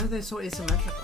are they so asymmetrical?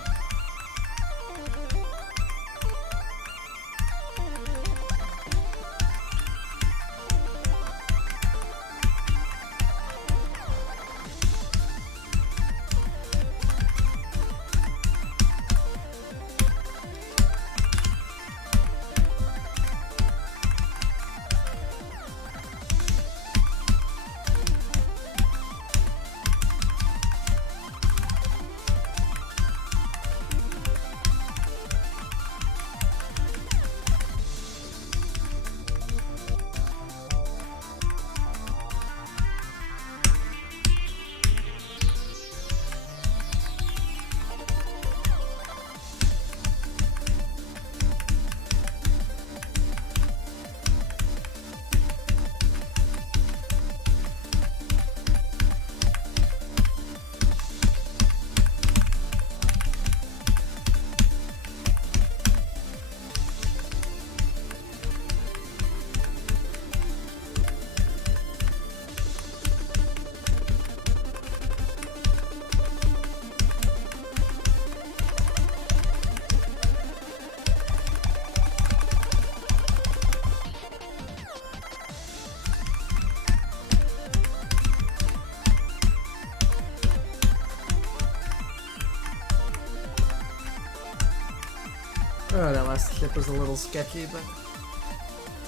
Oh, that last clip was a little sketchy, but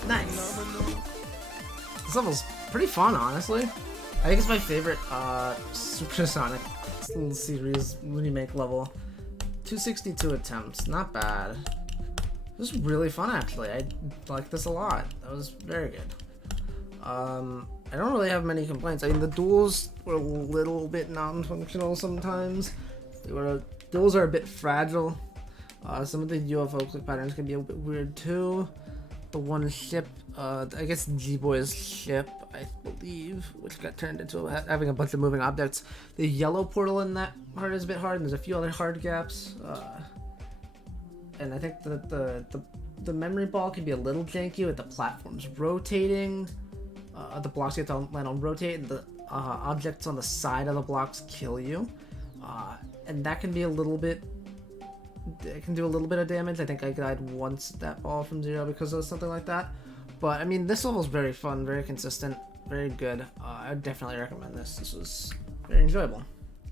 nice. This level's pretty fun, honestly. I think it's my favorite Supersonic little series remake level. 262 attempts, not bad. This was really fun, actually. I like this a lot. That was very good. I don't really have many complaints. I mean, the duels were a little bit non-functional sometimes. Duels are a bit fragile. Some of the UFO click patterns can be a bit weird too. The one ship, I guess G-Boy's ship, I believe, which got turned into having a bunch of moving objects. The yellow portal in that part is a bit hard, and there's a few other hard gaps. And I think that the memory ball can be a little janky with the platforms rotating. The blocks you have to land on rotate, and the objects on the side of the blocks kill you. And that can be a little bit... It can do a little bit of damage. I think I died once that ball from 0 because of something like that. But I mean, this level is very fun, very consistent, very good. I would definitely recommend this. This was very enjoyable.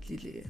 GG.